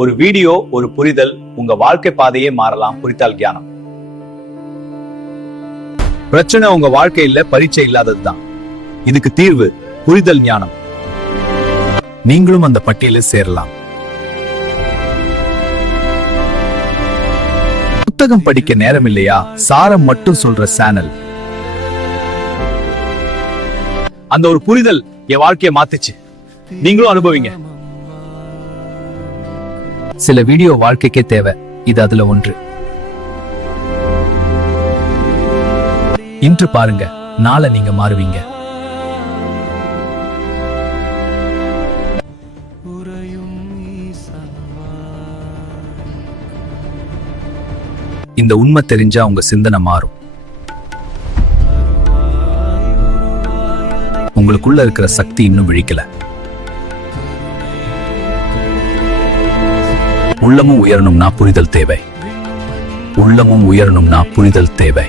ஒரு வீடியோ, ஒரு புரிதல், உங்க வாழ்க்கை பாதையே மாறலாம். புரித்தால் ஞானம். பிரச்சனை உங்க வாழ்க்கையில பரீட்சை இல்லாததுதான். இதுக்கு தீர்வு புரிதல் ஞானம். நீங்களும் அந்த பட்டியலில் சேரலாம். புத்தகம் படிக்க நேரம் இல்லையா? சாரம் மட்டும் சொல்ற சேனல். அந்த ஒரு புரிதல் என் வாழ்க்கையை மாத்துச்சு. நீங்களும் அனுபவிங்க. சில வீடியோ வாழ்க்கைக்கே தேவை. இது அதுல ஒன்று. இன்று பாருங்க, நாளை நீங்க மாறுவீங்க. இந்த உண்மை தெரிஞ்சா உங்க சிந்தனை மாறும். உங்களுக்குள்ள இருக்கிற சக்தி இன்னும் விழிக்கல. உள்ளமும் உயரணும்னா புரிதல் தேவை. உள்ளமும் உயரணும்னா புரிதல் தேவை.